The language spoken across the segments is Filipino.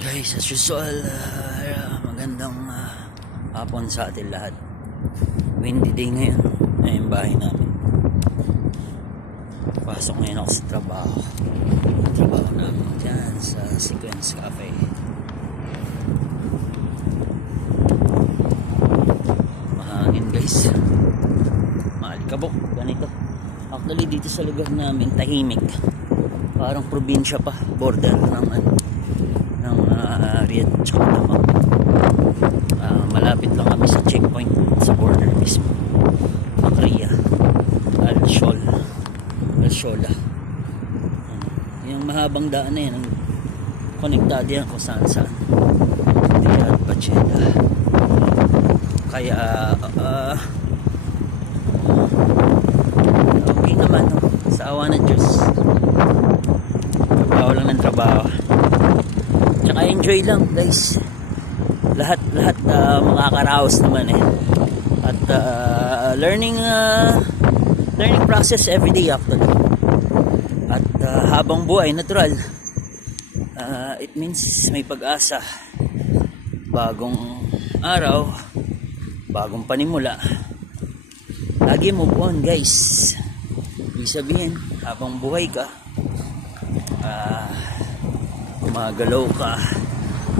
Guys, as usual, magandang hapon sa atin lahat. Windy day ngayon. Ay yung bahay namin. Pasok ngayon ako sa trabaho. Trabaho namin dyan sa Sequence Cafe. Mahangin guys. Maalikabok. Ganito. Actually dito sa lugar namin, tahimik. Parang probinsya pa. Border ng Riyadh tsaka Dammam. Malapit lang kami sa checkpoint sa border mismo. Makriya, Al-Shola. Yung mahabang daan na yan, konektado yan kung saan Riyadh, Bacheda. Kaya okay naman, no? Sa awa ng Diyos. Trabaho lang ng trabaho. Tsaka enjoy lang guys. Lahat makakaraos naman eh. At learning process everyday actually. At habang buhay natural, it means may pag-asa. Bagong araw, bagong panimula. Lagi move on guys. Ibig sabihin, habang buhay ka, gumagalaw ka,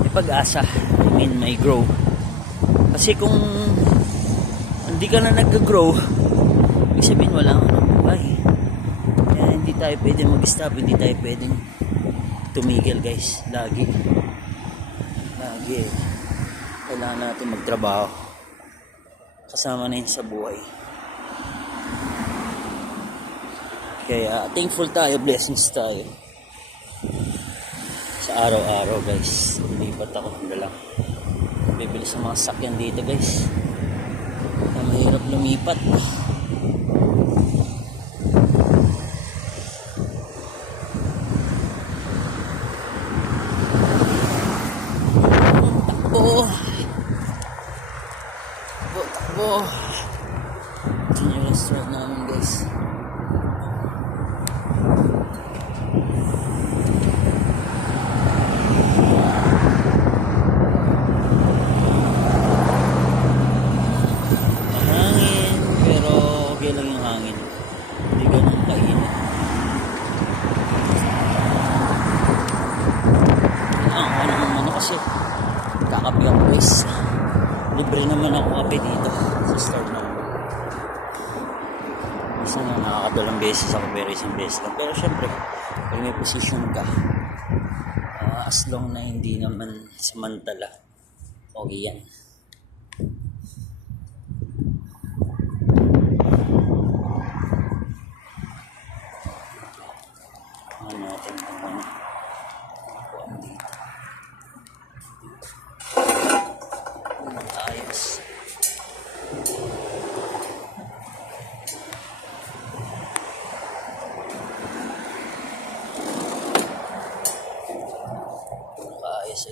may pag-asa. I mean, may grow. Kasi kung hindi ka na nag-grow, ibig sabihin wala ka ng buhay. Kaya hindi tayo pwede mag-stop, hindi tayo pwede tumigil guys. Lagi kailangan natin magtrabaho. Kasama na yun sa buhay. Kaya thankful tayo, blessings tayo sa araw-araw guys. Lumipat ako ng dalang. Bibili sa mga sakyan dito guys. Kaya mahirap lumipat. Takbo. Ito yung restaurant namin guys. Lang yung hangin, hindi ganun kainit. Ano naman kasi kakape ako guys. Libre naman ako kape dito sa store naman. Isa na nakakadalang beses ako, pero isang beses lang. Pero syempre kung may position ka, as long na hindi naman samantala, okay yan.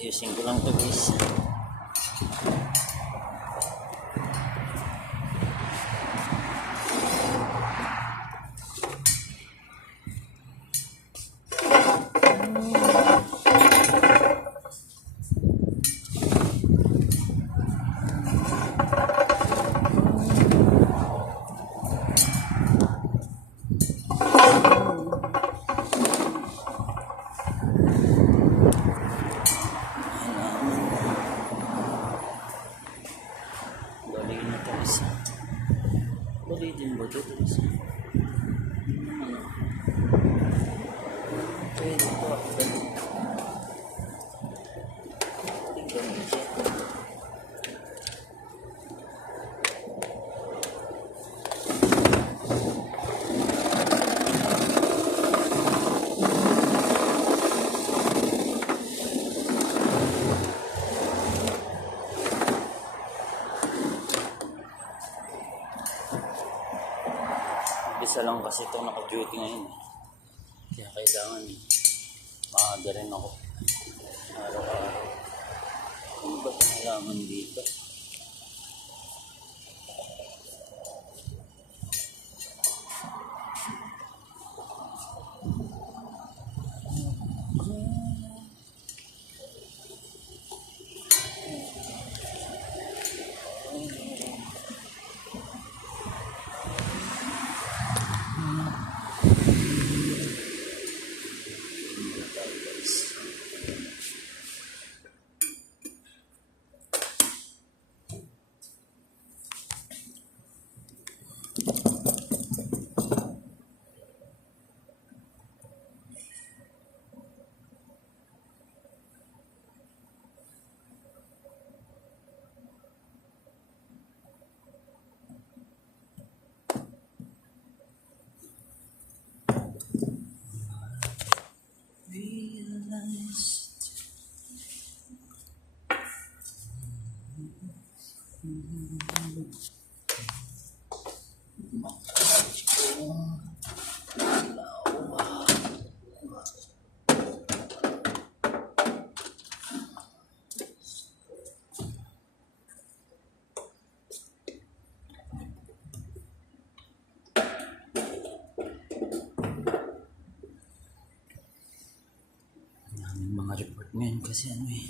Ayusin ko lang to guys. Balikin ba ito? Pwede ito. Tingnan mo siya. Isa lang kasi ito naka-duty ngayon. Kaya kailangan maaga rin ako araw-araw. Ano ba ito halaman dito? ma-report ngayon kasi ano eh.